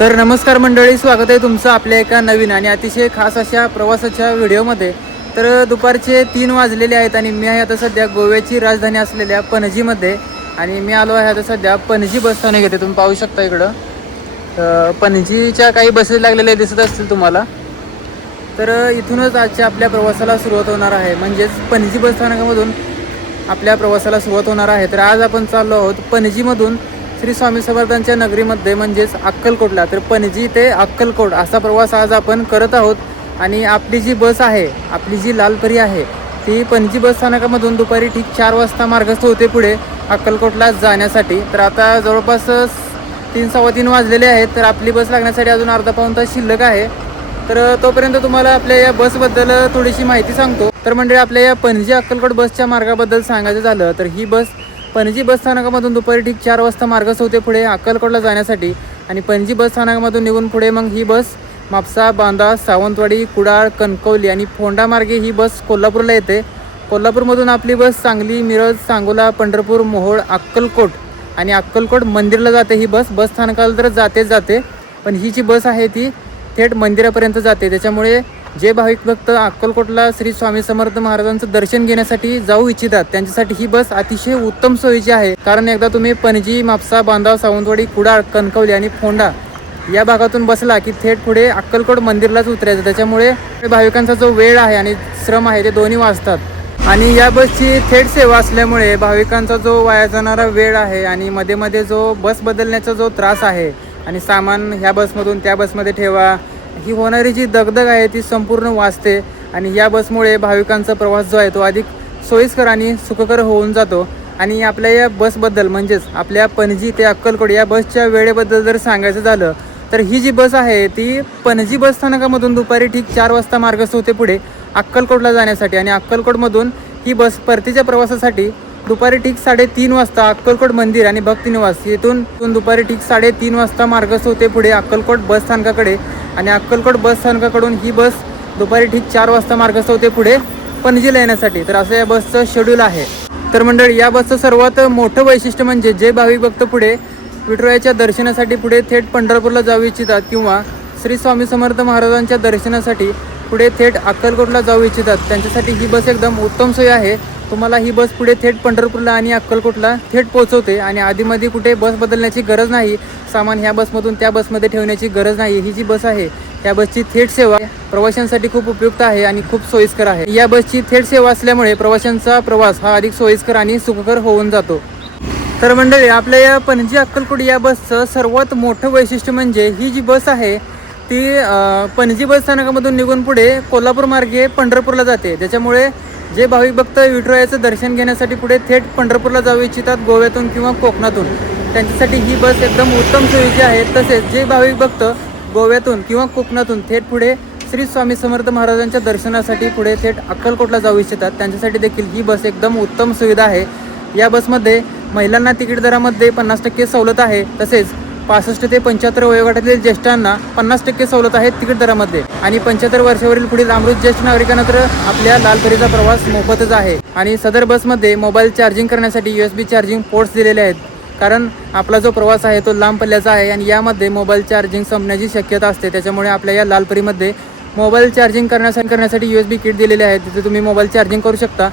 तर नमस्कार मंडळी, स्वागत आहे तुमचं आपल्या एका नवीन आणि अतिशय खास अशा प्रवासाच्या व्हिडिओमध्ये. तर दुपारचे 3 वाजलेले आहेत आणि मी आहे आता सध्या गोव्याची राजधानी असलेल्या पणजीमध्ये. आणि मी आलो आहे आता सध्या पणजी बस स्थानक येथे. तुम्ही पाहू शकता इकडं पणजीच्या काही बसेस लागलेल्या दिसत असतील तुम्हाला. तर इथूनच आजच्या आपल्या प्रवासाला सुरुवात होणार आहे, म्हणजेच पणजी बस स्थानकामधून आपल्या प्रवासाला सुरुवात होणार आहे. तर आज आपण चाललो आहोत पणजीमधून श्री स्वामी समर्थांच्या नगरीमध्ये म्हणजेच अक्कलकोटला. तर पणजी ते अक्कलकोट असा प्रवास आज आपण करत आहोत. आणि आपली जी बस आहे, आपली जी लालपरी आहे, ती पणजी बस स्थानकामधून दुपारी ठीक 4 वाजता मार्गस्थ होते पुढे अक्कलकोटला जाण्यासाठी. तर आता जवळपास 3-3:15 वाजलेले आहेत. तर आपली बस लागण्यासाठी अजून अर्धा पाऊण तास शिल्लक आहे. तर तोपर्यंत तुम्हाला आपल्या या बसबद्दल थोडीशी माहिती सांगतो. तर म्हणजे आपल्या या पणजी अक्कलकोट बसच्या मार्गाबद्दल सांगायचं झालं तर ही बस पणजी बस स्थानकामधून दुपारी ठीक 4 वाजता मार्गस्थ होते पुढे अक्कलकोटला जाण्यासाठी. आणि पणजी बस स्थानकामधून निघून पुढे मग ही बस म्हापसा, बांदा, सावंतवाडी, कुडाळ, कणकवली आणि फोंडा मार्गे ही बस कोल्हापूरला येते. कोल्हापूरमधून आपली बस सांगली, मिरज, सांगोला, पंढरपूर, मोहोळ, अक्कलकोट आणि अक्कलकोट मंदिरला जाते. ही बस स्थानकाला तर जाते, पण ही जी बस आहे ती थेट मंदिरापर्यंत जाते. त्याच्यामुळे जे भाविक भक्त अक्कलकोटला श्री स्वामी समर्थ महाराजांचं दर्शन घेण्यासाठी जाऊ इच्छितात त्यांच्यासाठी ही बस अतिशय उत्तम सोयीची आहे. कारण एकदा तुम्ही पणजी, म्हापसा, बांदा, सावंतवाडी, कुडाळ, कणकवली आणि फोंडा या भागातून बसला की थेट पुढे अक्कलकोट मंदिरलाच उतरायचं. त्याच्यामुळे भाविकांचा जो वेळ आहे आणि श्रम आहे ते दोन्ही वाचतात. आणि या बसची थेट सेवा असल्यामुळे भाविकांचा जो वाया जाणारा वेळ आहे आणि मध्ये मध्ये जो बस बदलण्याचा जो त्रास आहे आणि सामान ह्या बसमधून त्या बसमध्ये ठेवा, ही होणारी जी दगदग आहे ती संपूर्ण वाचते. आणि या बसमुळे भाविकांचा प्रवास जो आहे तो अधिक सोयीस्कर आणि सुखकर होऊन जातो. आणि आपल्या या बसबद्दल म्हणजेच आपल्या पणजी ते अक्कलकोट या बसच्या वेळेबद्दल जर सांगायचं झालं तर ही जी बस आहे ती पणजी बस स्थानकामधून दुपारी ठीक 4 वाजता मार्गस्थ होते पुढे अक्कलकोटला जाण्यासाठी. आणि अक्कलकोटमधून ही बस परतीच्या प्रवासासाठी दुपारी ठीक 3:30 वाजता अक्कलकोट मंदिर आणि भक्तिनिवास येथून दुपारी ठीक 3:30 वाजता मार्गस्थ होते पुढे अक्कलकोट बस स्थानकाकडे. आणि अक्कलकोट बस स्थानकाकडून ही बस दुपारी ठीक 4 वाजता मार्गस्थ होते पुढे पणजीला येण्यासाठी. तर असं या बसचं शेड्यूल आहे. तर मंडळी, या बसचं सर्वात मोठं वैशिष्ट्य म्हणजे जे भाविक भक्त पुढे विठुरायाच्या दर्शनासाठी पुढे थेट पंढरपूरला जाऊ इच्छितात किंवा श्री स्वामी समर्थ महाराजांच्या दर्शनासाठी पुढे थेट अक्कलकोटला जाऊ इच्छितात त्यांच्यासाठी ही बस एकदम उत्तम सोय आहे. तुम्हाला ही बस पुढे थेट पंढरपूरला आणि अक्कलकोटला थेट पोहोचवते आणि आधीमध्ये कुठे बस बदलण्याची गरज नाही. सामान ह्या बसमधून त्या बसमध्ये ठेवण्याची गरज नाही. ही जी बस आहे या बसची थेट सेवा प्रवाशांसाठी खूप उपयुक्त आहे आणि खूप सोयीस्कर आहे. या बसची थेट सेवा असल्यामुळे प्रवाशांचा प्रवास हा अधिक सोयीस्कर आणि सुखकर होऊन जातो. तर मंडळी, आपल्या या पणजी अक्कलकोट या बसचं सर्वात मोठं वैशिष्ट्य म्हणजे ही जी बस आहे ती पणजी बस स्थानकामधून निघून पुढे कोल्हापूर मार्गे पंढरपूरला जाते. त्याच्यामुळे जे भाविक भक्त विठुरायाचं दर्शन घेण्यासाठी पुढे थेट पंढरपूरला जाऊ इच्छितात गोव्यातून किंवा कोकणातून त्यांच्यासाठी ही बस एकदम उत्तम सोयीची आहे. तसेच जे भाविक भक्त गोव्यातून किंवा कोकणातून थेट पुढे श्री स्वामी समर्थ महाराजांच्या दर्शनासाठी पुढे थेट अक्कलकोटला जाऊ इच्छितात त्यांच्यासाठी देखील ही बस एकदम उत्तम सुविधा आहे. या बसमध्ये महिलांना तिकीट दरामध्ये 50% सवलत आहे. तसेच 65 ते 75 वयोगटातील ज्येष्ठांना 50% सवलत आहे तिकीट दरामध्ये. आणि 75 वर्षावरील पुढील अमृत ज्येष्ठ नागरिकांना तर आपल्या लालपरीचा प्रवास मोफतच आहे. आणि सदर बसमध्ये मोबाईल चार्जिंग करण्यासाठी USB चार्जिंग पोर्ट्स दिलेले आहेत. कारण आपला जो प्रवास आहे तो लांब पल्ल्याचा आहे आणि यामध्ये मोबाईल चार्जिंग संपण्याची शक्यता असते. त्याच्यामुळे आपल्या या लालपरीमध्ये मोबाईल चार्जिंग करण्यासाठी USB किट दिलेले आहेत, तिथे तुम्ही मोबाईल चार्जिंग करू शकता.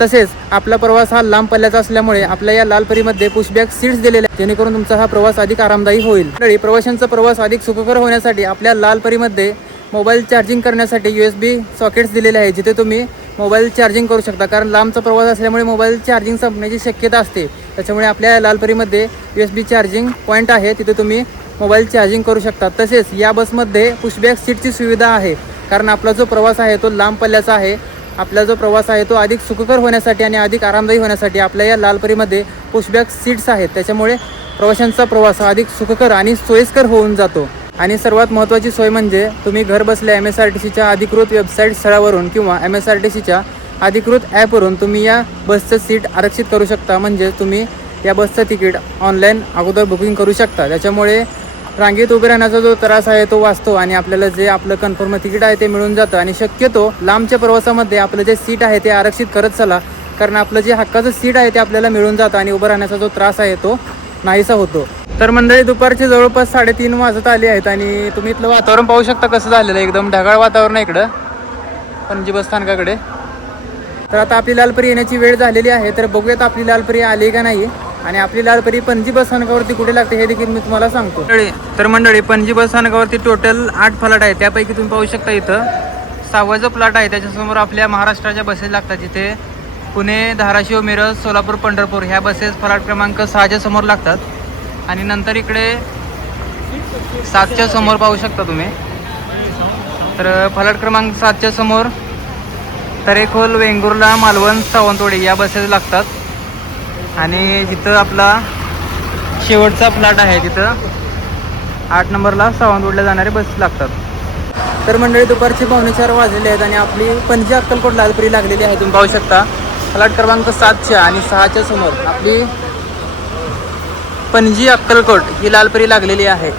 तसेच आपला प्रवास हा लांब पल्ल्याचा असल्यामुळे आपल्या या लालपरीमध्ये पुशबॅक सीट्स दिलेले आहेत, जेणेकरून तुमचा हा प्रवास अधिक आरामदायी होईल. प्रवाशांचा प्रवास अधिक सुखकर होण्यासाठी आपल्या लालपरीमध्ये मोबाईल चार्जिंग करण्यासाठी USB सॉकेट्स दिलेले आहेत, जिथे तुम्ही मोबाईल चार्जिंग करू शकता. कारण लांबचा प्रवास असल्यामुळे मोबाईल चार्जिंग संपण्याची शक्यता असते. त्याच्यामुळे आपल्या लालपरीमध्ये USB चार्जिंग पॉईंट आहे, तिथे तुम्ही मोबाईल चार्जिंग करू शकता. तसेच या बसमध्ये पुशबॅक सीटची सुविधा आहे. कारण आपला जो प्रवास आहे तो लांब पल्ल्याचा आहे. आपला जो प्रवास आहे तो अधिक सुखकर होण्यासाठी आणि अधिक आरामदायी होण्यासाठी आपल्या या लालपरीमध्ये पुशबॅक सीट्स आहेत. त्याच्यामुळे प्रवाशांचा प्रवास हा अधिक सुखकर आणि सोयीस्कर होऊन जातो. आणि सर्वात महत्त्वाची सोय म्हणजे तुम्ही घर बसल्या MSRTCच्या अधिकृत वेबसाईट स्थळावरून किंवा MSRTCच्या अधिकृत ॲपवरून तुम्ही या बसचं सीट आरक्षित करू शकता. म्हणजे तुम्ही या बसचं तिकीट ऑनलाईन अगोदर बुकिंग करू शकता. त्याच्यामुळे रांगेत उभे राहण्याचा जो त्रास आहे तो वाचतो आणि आपल्याला जे आपलं कन्फर्म तिकीट आहे ते मिळून जातं. आणि शक्यतो लांबच्या प्रवासामध्ये आपलं जे सीट आहे ते आरक्षित करत चला, कारण आपलं जे हक्काचं सीट आहे ते आपल्याला मिळून जातं आणि उभं राहण्याचा जो त्रास आहे तो नाहीसा होतो. तर मंडळी दुपारचे जवळपास 3:30 वाजत आले आहेत आणि तुम्ही इथलं वातावरण पाहू शकता कसं झालेलं आहे. एकदम ढगाळ वातावरण आहे इकडं पणजी बस स्थानकाकडे. तर आता आपली लालपरी येण्याची वेळ झालेली आहे. तर बघूयात आपली लालपरी आली का नाही आणि आपली लालपरी पणजी बस स्थानकावरती कुठे लागते हे देखील मी तुम्हाला सांगतो. तर मंडळी पणजी बस स्थानकावरती टोटल 8 फ्लॅट आहे. त्यापैकी तुम्ही पाहू शकता इथं 6वा जो फ्लॅट आहे त्याच्यासमोर आपल्या महाराष्ट्राच्या बसेस लागतात. जिथे पुणे, धाराशिव, मिरज, सोलापूर, पंढरपूर ह्या बसेस फ्लॅट क्रमांक 6च्या समोर लागतात. आणि नंतर इकडे 7च्या समोर पाहू शकता तुम्ही. तर फ्लॅट क्रमांक 7च्या समोर तरेखोल, वेंगुर्ला, मालवण, सावंतवाडी या बसेस लागतात. आणि जिथं आपला शेवटचा फ्लॅट आहे तिथं 8 नंबरला सावंतवाडीला जाणारे बसेस लागतात. तर मंडळी दुपारचे 4:45 वाजलेले आहेत आणि आपली पणजी अक्कलकोट लालपरी लागलेली आहे. तुम्ही पाहू शकता फ्लॅट क्रमांक 7च्या आणि 6च्या समोर आपली पणजी अक्कलकोट ही लालपरी लागलेली आहे.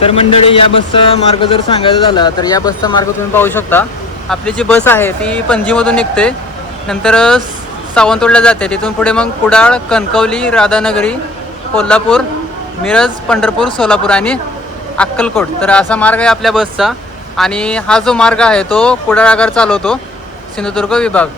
तर मंडळी या बसचा मार्ग जर सांगायचा झाला तर या बसचा मार्ग तुम्ही पाहू शकता. आपली जी बस आहे ती पणजीमधून निघते, नंतर सावंतवाडीला जाते. तिथून पुढे मग कुडाळ, कणकवली, राधानगरी, कोल्हापूर, मिरज, पंढरपूर, सोलापूर आणि अक्कलकोट. तर असा मार्ग आहे आपल्या बसचा. आणि हा जो मार्ग आहे तो कुडाळ आगार चालवतो सिंधुदुर्ग विभाग.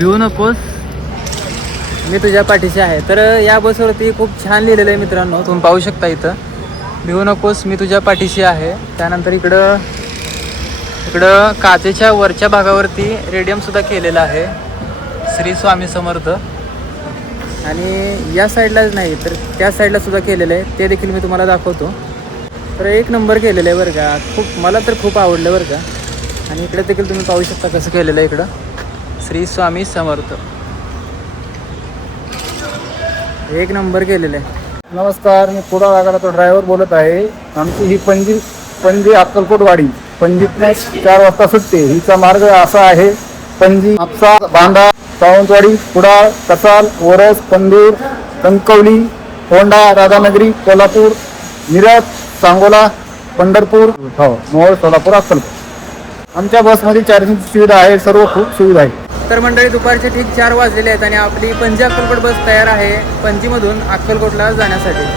भिवू नकोस मी तुझ्या पाठीशी आहे. तर या बसवरती खूप छान लिहिलेलं आहे मित्रांनो, तुम्ही पाहू शकता इथं भिवू नकोस मी तुझ्या पाठीशी आहे. त्यानंतर इकडं काचेच्या वरच्या भागावरती रेडियमसुद्धा केलेलं आहे श्री स्वामी समर्थ. आणि या साईडलाच नाही तर त्या साईडला सुद्धा केलेलं आहे, ते देखील मी तुम्हाला दाखवतो. तर एक नंबर केलेलं आहे बरं का. मला तर खूप आवडलं बरं का. आणि इकडे देखील तुम्ही पाहू शकता कसं केलेलं आहे इकडं श्री स्वामी समर्थ. एक नंबर केलेलं आहे. नमस्कार, मी कुडाळ आगाराचा ड्रायव्हर बोलत आहे. आमची ही पणजी अक्कलकोट वाडी पणजीतून 4 वाजता सुटते. हिचा मार्ग असा आहे: पणजी, हापसा, बांधा, सावंतवाडी, कुडाळ, कसाल, ओरस, पंदूर, कणकवली, होंडा, राधानगरी, कोल्हापूर, मिरज, सांगोला, पंढरपूर, मोहोळ, सोलापूर, अक्कलकोट. आमच्या बसमध्ये चार्जिंगची सुविधा आहे. सर्व खूप सुविधा आहे. तर मंडळी दुपारचे ठीक 4 वाजलेले आहेत आणि आपली पणजी अक्कलकोट बस तयार आहे पणजीमधून अक्कलकोटला जाण्यासाठी.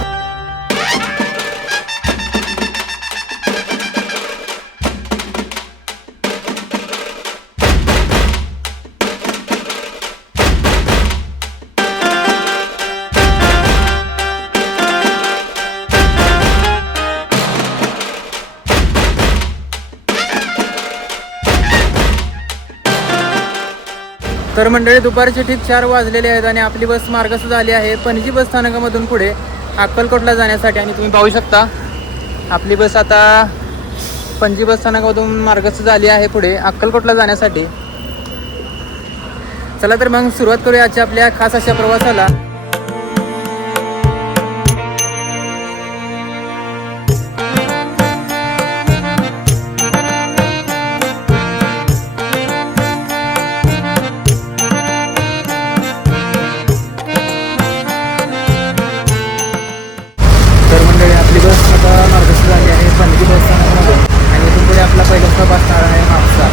तर मंडळी दुपारचे ठीक 4 वाजलेले आहेत आणि आपली बस मार्गस्थ झाली आहे पणजी बस स्थानकामधून पुढे अक्कलकोटला जाण्यासाठी. आणि तुम्ही पाहू शकता आपली बस आता पणजी बस स्थानकामधून मार्गस्थ झाली आहे पुढे अक्कलकोटला जाण्यासाठी. चला तर मग सुरुवात करूया आजच्या आपल्या खास अशा प्रवासाला. पणजी बस स्थानकामध्ये आणि इथून पुढे आपला पहिला स्टॉप असणार आहे हापसा.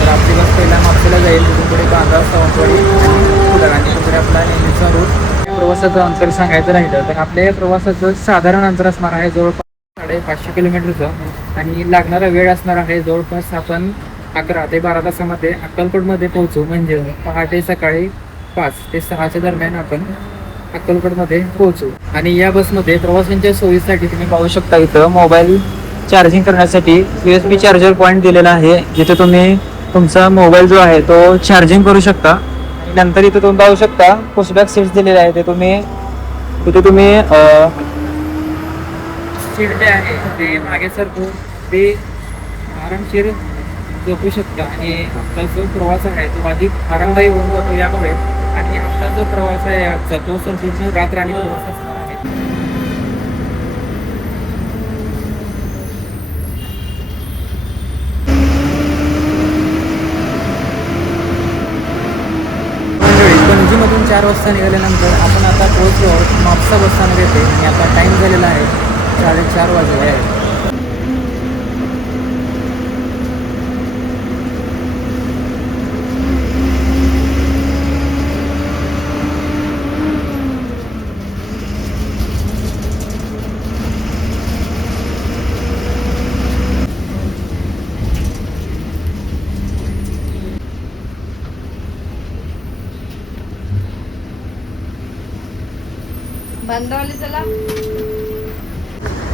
तर आपली बस पहिला हापसाला जाईल, तिथून पुढे बांधा, सावंतवाडी आणि कुडाळ आणि तिथून पुढे आपला नेहमीचा रूट. प्रवासाचं अंतर सांगायचं राहिलं तर आपल्या या प्रवासाचं साधारण अंतर असणार आहे जवळपास 550 किलोमीटरचं आणि लागणारा वेळ असणार आहे जवळपास आपण 11 ते 12 तासामध्ये अक्कलकोटमध्ये पोहोचू. म्हणजे पहाटे सकाळी 5 ते 6च्या दरम्यान आपण अक्कलकोटमध्ये पोहोचू. आणि या बसमध्ये प्रवाशांच्या सोयीसाठी तुम्ही पाहू शकता इथं मोबाईल चार्जिंग करण्यासाठी USB चार्जर पॉईंट दिलेला आहे, जिथे तुम्ही तुमचा मोबाईल जो आहे तो चार्जिंग करू शकता. नंतर इथे तुम्ही पाहू शकता पुशबॅक सीट्स दिलेले आहे, ते तुम्ही सीट जे आहे ते मागे सरकून ते आरामशीर झोपू शकता. आणि आपला जो प्रवास आहे तो अधिक आरामदायी होऊन जातो यामुळे. आणि आपला जो प्रवास आहे आजचा तो संपूर्ण रात्र आणि प्रवास असणार आहे. पणजीमधून 4 वाजता निघाल्यानंतर आपण आता पोहोचलो आहोत म्हापसा बसस्थानक येथे. आणि आता टाईम झालेला आहे 4:30 वाजले आहे.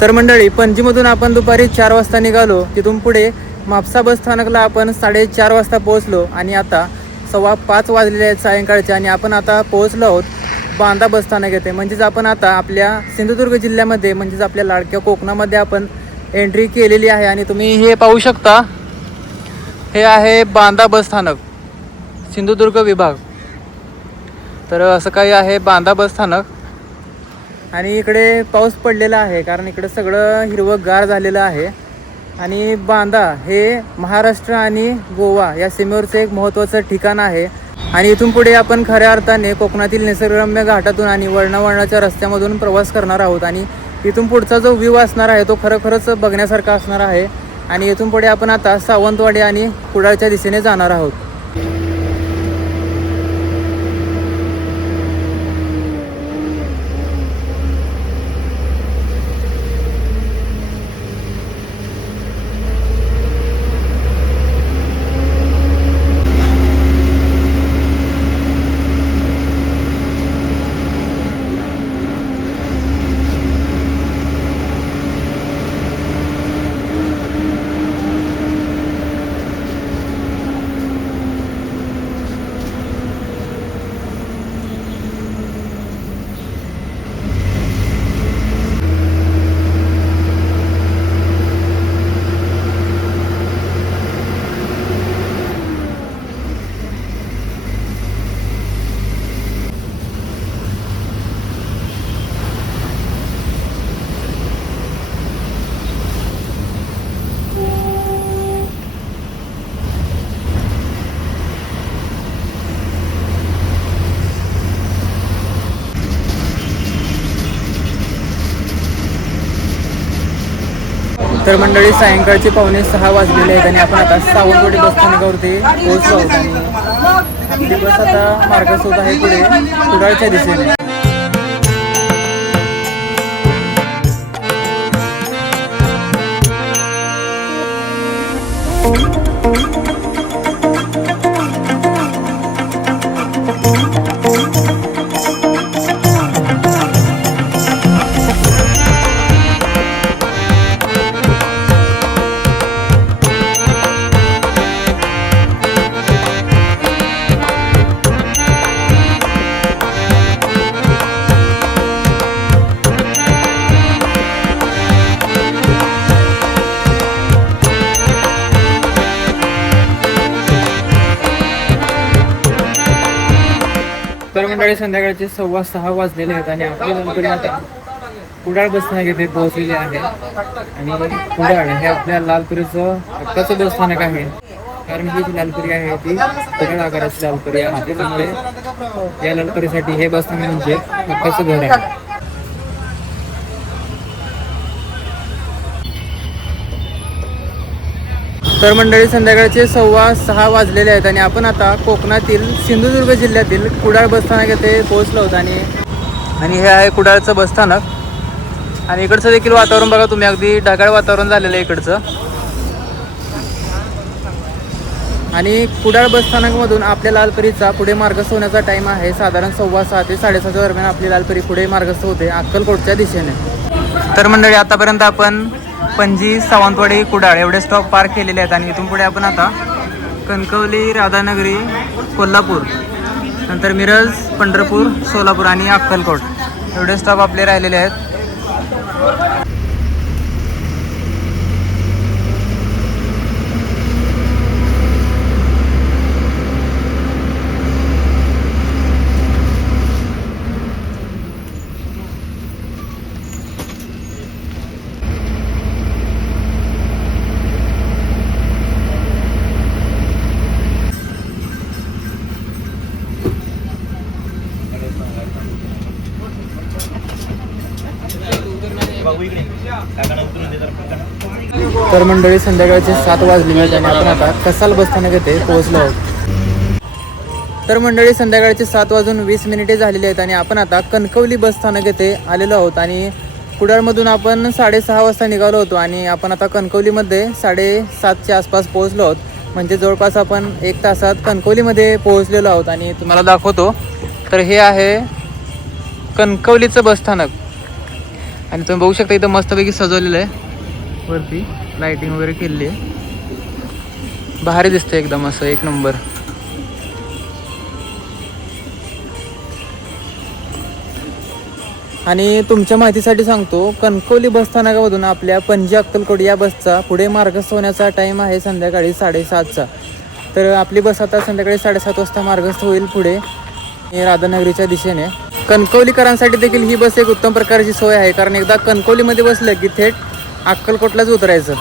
तर मंडळी, पणजीमधून आपण दुपारी 4 वाजता निघालो. तिथून पुढे म्हापसा बस स्थानकला आपण 4:30 वाजता पोहोचलो. आणि आता 5:15 वाजलेले आहेत सायंकाळचे. आणि आपण आता पोहोचलो आहोत बांदा बस स्थानक येथे. म्हणजेच आपण आता आपल्या सिंधुदुर्ग जिल्ह्यामध्ये, म्हणजेच आपल्या लाडक्या कोकणामध्ये आपण एंट्री केलेली आहे. आणि तुम्ही हे पाहू शकता, हे आहे बांदा बस स्थानक, सिंधुदुर्ग विभाग. तर असं काही आहे बांदा बस स्थानक. आणि इकडे पाऊस पडलेला आहे, कारण इकडे सगळं हिरवंगार झालेलं आहे. आणि बांदा हे महाराष्ट्र आणि गोवा या सीमेवरचं एक महत्त्वाचं ठिकाण आहे. आणि इथून पुढे आपण खऱ्या अर्थाने कोकणातील निसर्गरम्य घाटातून आणि वळणावळणाच्या रस्त्यामधून प्रवास करणार आहोत. आणि इथून पुढचा जो व्ह्यू असणार आहे तो खरोखरच बघण्यासारखा असणार आहे. आणि इथून पुढे आपण आता सावंतवाडी आणि कुडाळच्या दिशेने जाणार आहोत. तर मंडळी, सायंकाळचे 5:45 वाजलेले आहेत. आणि आपण आता सावंतवाडी बस स्थानकावरती पोहोचलो आहोत. आणि आपली बस आता मार्गस्थ होत आहे पुढे कुडाळच्या दिशेने. तर मंडळी, संध्याकाळचे 6:15 वाजलेले आहेत. आणि आपली लवकर आता कुडाळ बस स्थानक येथे पोहोचलेले आहे. आणि कुडाळ हे आपल्या लालपुरीचं हक्काचं बस स्थानक आहे, कारण ही जी लालपुरी आहे ती कुडाळ आकाराची लालपुरी आहे. त्यामुळे या लालपुरीसाठी हे बस स्थानक म्हणजे हक्काचं घर आहे. तर मंडळी, संध्याकाळचे 6:15 वाजलेले आहेत. आणि आपण आता कोकणातील सिंधुदुर्ग जिल्ह्यातील कुडाळ बसस्थानक येथे पोहोचलो आहोत. आणि हे आहे कुडाळचं बसस्थानक. आणि इकडचं देखील वातावरण बघा तुम्ही, अगदी ढगाळ वातावरण झालेलं आहे इकडचं. आणि कुडाळ बसस्थानकमधून आपल्या लालपरीचा पुढे मार्गस्थ होण्याचा टाईम आहे साधारण 6:15 ते 7:30 दरम्यान आपली लालपरी पुढे मार्गस्थ होते अक्कलकोटच्या दिशेने. तर मंडळी, आतापर्यंत आपण पणजी, सावंतवाडी, कुडाळ एवढे स्टॉप पार केलेले आहेत. आणि इथून पुढे आपण आता कणकवली, राधानगरी, कोल्हापूर, नंतर मिरज, पंढरपूर, सोलापूर आणि अक्कलकोट एवढे स्टॉप आपले राहिलेले आहेत. तर मंडळी संध्याकाळचे 7 वाजलेले आहेत आणि आपण आता कसाल बसस्थानक येथे पोहोचलो आहोत. तर मंडळी संध्याकाळचे 7:20 झालेले आहेत आणि आपण आता कणकवली बसस्थानक येथे आलेलो आहोत. आणि कुडाळमधून आपण 6:30 वाजता निघालो होतो आणि आपण आता कणकवलीमध्ये 7:30च्या आसपास पोहोचलो आहोत. म्हणजे जवळपास आपण 1 तासात कणकवलीमध्ये पोहोचलेलो आहोत. आणि तुम्हाला दाखवतो, तर हे आहे कणकवलीचं बसस्थानक आणि तुम्ही बघू शकता इथं मस्तपैकी सजवलेलं आहे. वरती लाइटिंग वगैरे केलेली आहे, भारी दिसते एकदम असं एक नंबर. आणि तुमच्या माहितीसाठी सांगतो, कणकवली बसस्थानकामधून आपल्या पणजी अक्कलकोट या बसचा पुढे मार्गस्थ होण्याचा टाईम आहे संध्याकाळी 7:30चा. तर आपली बस आता संध्याकाळी 7:30 वाजता मार्गस्थ होईल पुढे राधानगरीच्या दिशेने. कणकवलीकरांसाठी देखील ही बस एक उत्तम प्रकारची सोय आहे, कारण एकदा कणकवलीमध्ये बसलं की थेट अक्कलकोटलाच उतरायचं.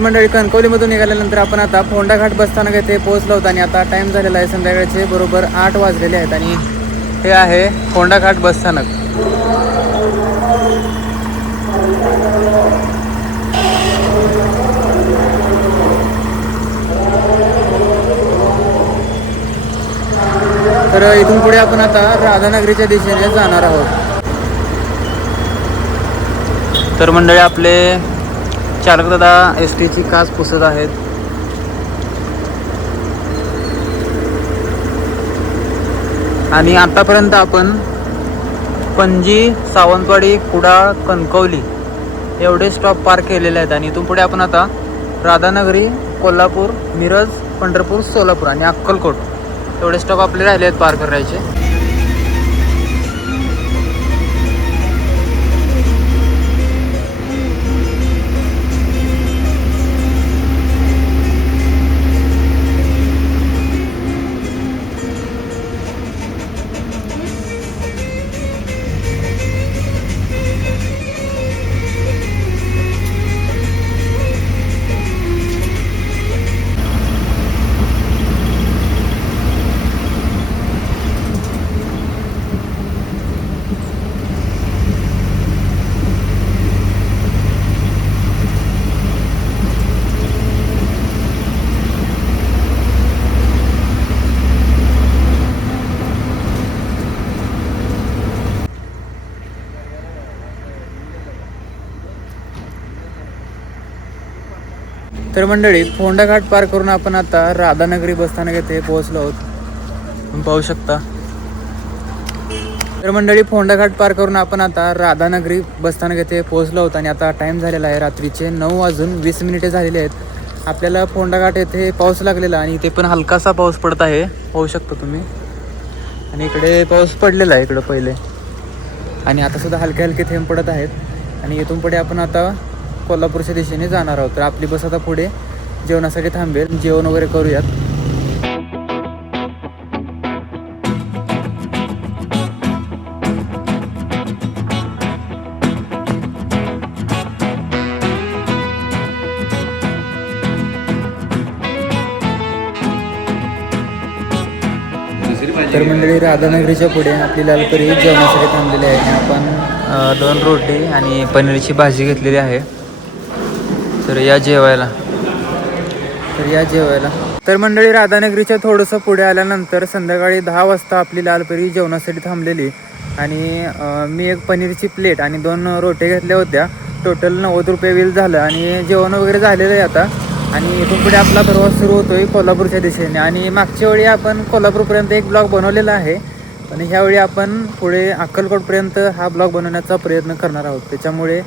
मंडळी कणकवलीमधून निघाल्यानंतर आपण आता फोंडा घाट बसस्थानक येथे पोहोचलो होतो आणि आता टाइम झालेला आहे संध्याकाळचे बरोबर 8 वाजलेले आहेत. आणि हे आहे फोंडा घाट बसस्थानक. तर इथून पुढे आपण आता राधानगरीच्या दिशेने जाणार आहोत. तर मंडळी आपले चालक दादा एसटीची काच पुसत आहेत. आणि आतापर्यंत आपण पणजी, सावंतवाडी, कुडाळ, कणकवली एवढे स्टॉप पार केलेले आहेत. आणि इथून पुढे आपण आता राधानगरी, कोल्हापूर, मिरज, पंढरपूर, सोलापूर आणि अक्कलकोट एवढे स्टॉप आपले राहिले आहेत पार करायचे. तर मंडळी फोंडा घाट पार करून आपण आता राधानगरी बसस्थानक येथे पोहोचलो आहोत, तुम्ही पाहू शकता. तर मंडळी फोंडा घाट पार करून आपण आता राधानगरी बसस्थानक येथे पोहोचलो आहोत आणि आता टाईम झालेला आहे रात्रीचे 9:20 झालेले आहेत. आपल्याला फोंडा घाट येथे पाऊस लागलेला आणि इथे पण हलकासा पाऊस पडत आहे, पाहू शकता तुम्ही. आणि इकडे पाऊस पडलेला आहे इकडं पहिले, आणि आता सुद्धा हलके हलके थेंब पडत आहेत. आणि इथून पुढे आपण आता कोल्हापूरच्या दिशेने जाणार आहोत. तर आपली बस आता पुढे जेवणासाठी थांबेल, जेवण वगैरे करूयात. तर मंडळी राधानगरीच्या पुढे आपली लालपरी जेवणासाठी थांबलेली आहे. आणि आपण 2 रोटी आणि पनीरची भाजी घेतलेली आहे. तर या जेवायला. तर मंडळी राधानगरीच्या थोडंसं पुढे आल्यानंतर संध्याकाळी 10 वाजता आपली लालपरी जेवणासाठी थांबलेली. आणि मी एक पनीरची प्लेट आणि 2 रोट्या घेतल्या होत्या. टोटल 90 रुपये बिल झालं आणि जेवण वगैरे झालेलं आहे आता. आणि इथून पुढे आपला प्रवास सुरू होतोय कोल्हापूरच्या दिशेने. आणि मागच्या वेळी आपण कोल्हापूरपर्यंत एक ब्लॉग बनवलेला आहे, पण ह्यावेळी आपण पुढे अक्कलकोटपर्यंत हा ब्लॉग बनवण्याचा प्रयत्न करणार आहोत. त्याच्यामुळे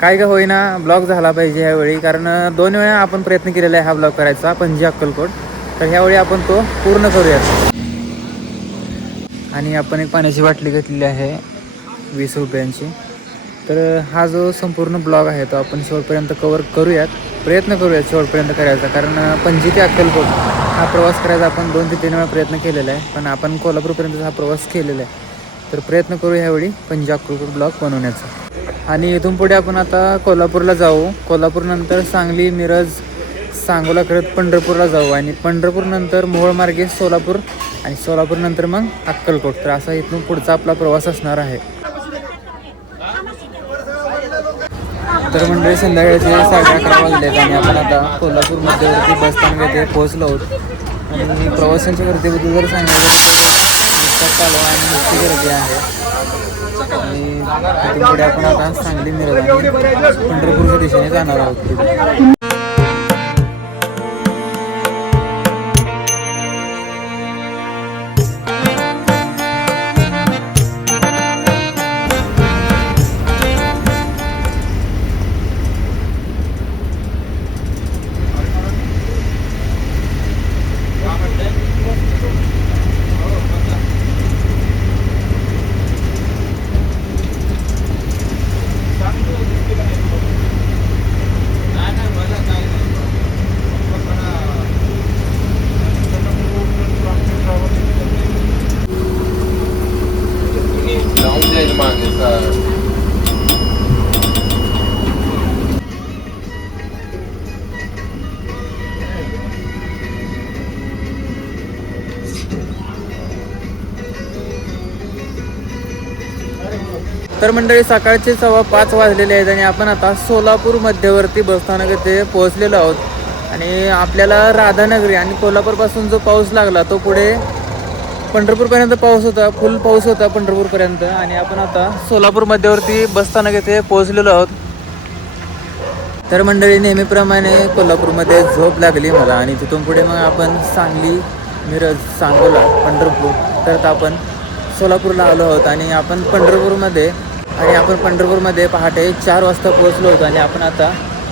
काय का होईना ब्लॉग झाला पाहिजे ह्यावेळी, कारण 2 वेळा आपण प्रयत्न केलेला आहे हा ब्लॉग करायचा पणजी अक्कलकोट. तर ह्यावेळी आपण तो पूर्ण करूयात. आणि आपण एक पाण्याची बाटली घेतलेली आहे 20 रुपयांची. तर हा जो संपूर्ण ब्लॉग आहे तो आपण शेवटपर्यंत कवर करूयात, प्रयत्न करूयात शेवटपर्यंत करायचा. कारण पणजी ते अक्कलकोट हा प्रवास करायचा आपण 2 ते 3 वेळा प्रयत्न केलेला आहे, पण आपण कोल्हापूरपर्यंत हा प्रवास केलेला आहे. तर प्रयत्न करू ह्यावेळी पणजी अक्कलकोट ब्लॉग बनवण्याचा. आणि इथून पुढे आपण आता कोल्हापूरला जाऊ. कोल्हापूरनंतर सांगली, मिरज, सांगोला करत पंढरपूरला जाऊ. आणि पंढरपूरनंतर मोहोळ मार्गे सोलापूर, आणि सोलापूरनंतर मग अक्कलकोट. तर असा इथून पुढचा आपला प्रवास असणार आहे. तर मंडळी संध्याकाळचे 11:30 वाजलेत आणि आपण आता कोल्हापूर मध्यवर्ती बसस्थानक येथे पोहोचलो आहोत. आणि प्रवाशांच्या गर्दीबद्दल जर सांगायचं तर कालवा आणि नुसती गर्दी आहे. आणि तिथून पुढे आपण आता सांगली, मिरज आणि पंढरपूरच्या दिशेने जाणार आहोत पुढे. तर मंडळी सकाळचे 5:15 वाजलेले आहेत आणि आपण आता सोलापूर मध्यवर्ती बसस्थानक येथे पोहोचलेलो आहोत. आणि आपल्याला राधानगरी आणि कोल्हापूरपासून जो पाऊस लागला तो पुढे पंढरपूरपर्यंत पाऊस होता, फुल पाऊस होता पंढरपूरपर्यंत. आणि आपण आता सोलापूर मध्यवर्ती बसस्थानक येथे पोहोचलेलो आहोत. तर मंडळी नेहमीप्रमाणे कोल्हापूरमध्ये झोप लागली मला. आणि तिथून पुढे मग आपण सांगली, मिरज, सांगोला, पंढरपूर, तर आपण सोलापूरला आलो आहोत. आणि आपण पंढरपूरमध्ये पहाटे 4 वाजता पोहोचलो होतो. आणि आपण आता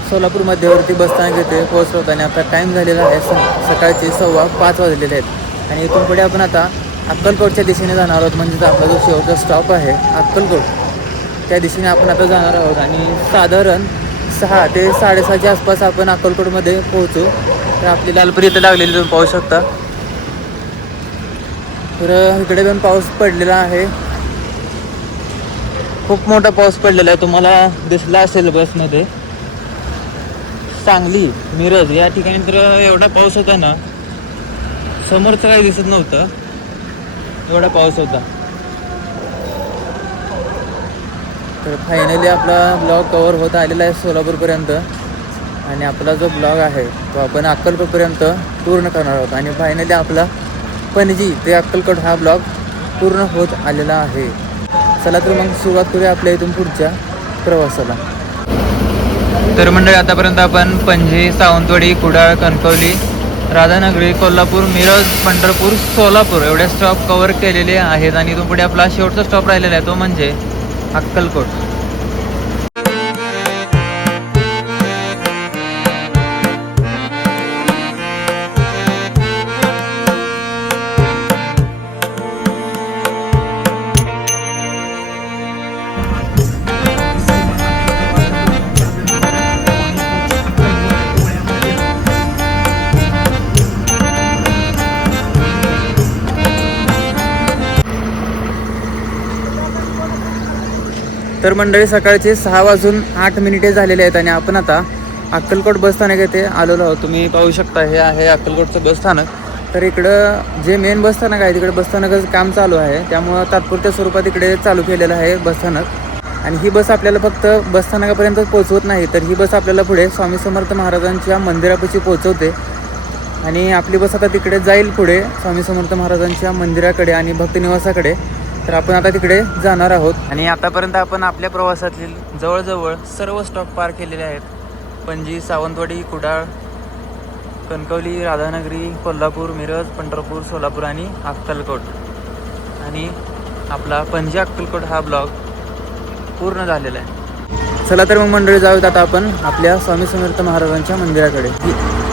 सोलापूर मध्यवर्ती बसस्थानक येथे पोहोचलो होतो. आणि आता टाईम झालेला आहे सकाळचे 5:15 वाजलेले आहेत. आणि इथून पुढे आपण आता अक्कलकोटच्या दिशेने जाणार आहोत. म्हणजे आपला जो शेवटचा स्टॉप आहे अक्कलकोट, त्या दिशेने आपण आता जाणार आहोत. आणि साधारण 6 ते 6:30च्या आसपास आपण अक्कलकोटमध्ये पोहोचू. तर आपली लालपरी इथे लागलेली तुम्ही पाहू शकता. तर इकडे पण पाऊस पडलेला आहे, खूप मोठा पाऊस पडलेला आहे, तुम्हाला दिसला असेल बसमध्ये. सांगली, मिरज या ठिकाणी तर एवढा पाऊस होता ना, समोरचं काही दिसत नव्हतं, एवढा पाऊस होता. तर फायनली आपला ब्लॉग कवर होत आलेला आहे सोलापूरपर्यंत. आणि आपला जो ब्लॉग आहे तो आपण अक्कलकोटपर्यंत पूर्ण करणार आहोत. आणि फायनली आपला पणजी ते अक्कलकोट हा ब्लॉग पूर्ण होत आलेला आहे. चला तर मग सुरुवात करूया आपल्या इथून पुढच्या प्रवासाला. तर मंडळी आतापर्यंत आपण पणजी, सावंतवाडी, कुडाळ, कणकवली, राधानगरी, कोल्हापूर, मिरज, पंढरपूर, सोलापूर एवढे स्टॉप कवर केलेले आहेत. आणि इथून पुढे आपला शेवटचा स्टॉप राहिलेला आहे तो म्हणजे अक्कलकोट. तर मंडळी सकाळचे 6:08 झालेले आहेत आणि आपण आता अक्कलकोट बसस्थानक येथे आलेलो आहोत. तुम्ही पाहू शकता हे आहे अक्कलकोटचं बसस्थानक. तर इकडं जे मेन बसस्थानक आहे तिकडे बसस्थानकाचं काम चालू आहे, त्यामुळं तात्पुरत्या स्वरूपात इकडे चालू केलेलं आहे बसस्थानक. आणि ही बस आपल्याला फक्त बसस्थानकापर्यंत पोहोचवत नाही, तर ही बस आपल्याला पुढे स्वामी समर्थ महाराजांच्या मंदिरापाशी पोहोचवते. आणि आपली बस आता तिकडे जाईल पुढे स्वामी समर्थ महाराजांच्या मंदिराकडे आणि भक्तनिवासाकडे. तर आपण आता तिकडे जाणार आहोत. आणि आतापर्यंत आपण आपल्या प्रवासातील जवळजवळ सर्व स्टॉप पार केलेले आहेत. पणजी, सावंतवाडी, कुडाळ, कणकवली, राधानगरी, कोल्हापूर, मिरज, पंढरपूर, सोलापूर आणि अक्कलकोट. आणि आपला पणजी अक्कलकोट हा ब्लॉग पूर्ण झालेला आहे. चला तर मग मंडळी, जाऊयात आता आपण आपल्या स्वामी समर्थ महाराजांच्या मंदिराकडे.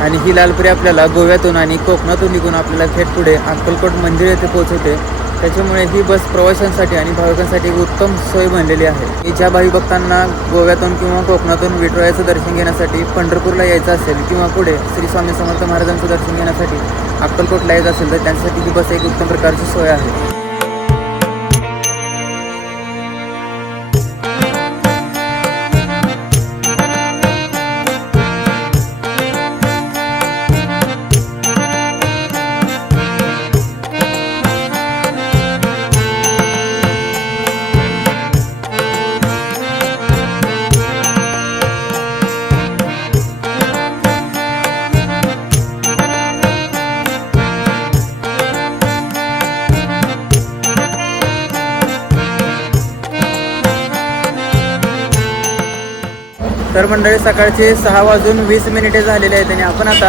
आणि ही लालपरी आपल्याला गोव्यातून आणि कोकणातून निघून आपल्याला थेट पुढे अक्कलकोट मंदिर येथे पोहोचवते. त्याच्यामुळे ही बस प्रवाशांसाठी आणि भाविकांसाठी एक उत्तम सोय बनलेली आहे. ज्या भावी भक्तांना गोव्यातून किंवा कोकणातून विठुरायाचं दर्शन घेण्यासाठी पंढरपूरला यायचं असेल किंवा पुढे श्री स्वामी समर्थ महाराजांचं दर्शन घेण्यासाठी अक्कलकोटला यायचं असेल तर त्यांच्यासाठी ही बस एक उत्तम प्रकारची सोय आहे. तर मंडळी, सकाळचे 6:20 झालेले आहेत आणि आपण आता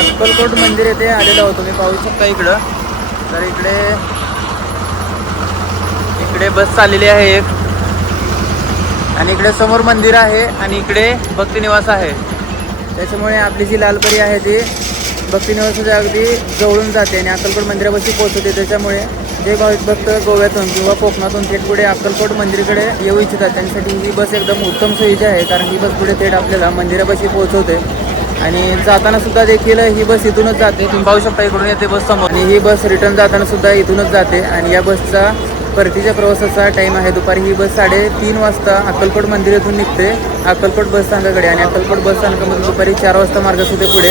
अक्कलकोट मंदिर येथे आलेलो आहोत. तुम्ही पाहू शकता इकडं. तर इकडे बस चाललेली आहे एक, आणि इकडे समोर मंदिर आहे आणि इकडे भक्तिनिवास आहे. त्याच्यामुळे आपली जी लालपरी आहे ती भक्तिनिवासाच्या अगदी जवळून जाते आणि अक्कलकोट मंदिरापाशी पोहोचते. त्याच्यामुळे जे भाविक भक्त गोव्यातून किंवा कोकणातून थेट पुढे अक्कलकोट मंदिराकडे येऊ इच्छितात त्यांच्यासाठी ही बस एकदम उत्तम सोयीची आहे. कारण ही बस पुढे थेट आपल्याला मंदिरापाशी पोहोचवते आणि जाताना सुद्धा देखील ही बस इथूनच जाते. तुम्ही पाहू शकता इकडून येते बस समोर, आणि ही बस रिटर्न जाताना सुद्धा इथूनच जाते. आणि या बसचा परतीच्या प्रवासाचा टाईम आहे दुपारी. ही बस 3:30 वाजता अक्कलकोट मंदिरातून निघते अक्कलकोट बस स्थानकाकडे, आणि अक्कलकोट बस स्थानकामधून दुपारी 4 वाजता मार्गास होते पुढे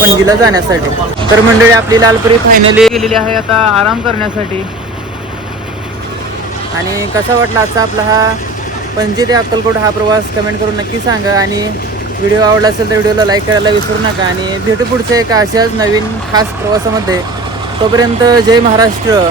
पणजीला जाण्यासाठी. तर मंडळी, आपली लालपरी फायनली गेलेली आहे आता आराम करण्यासाठी. आणि कसा वाटला आजचा आपला हा पणजी ते अक्कलकोट हा प्रवास कमेंट करून नक्की सांगा. आणि व्हिडिओ आवडला असेल तर व्हिडिओला लाईक करायला विसरू नका. आणि भेटू पुढच्या एका अशाच नवीन खास प्रवासामध्ये. तोपर्यंत जय महाराष्ट्र.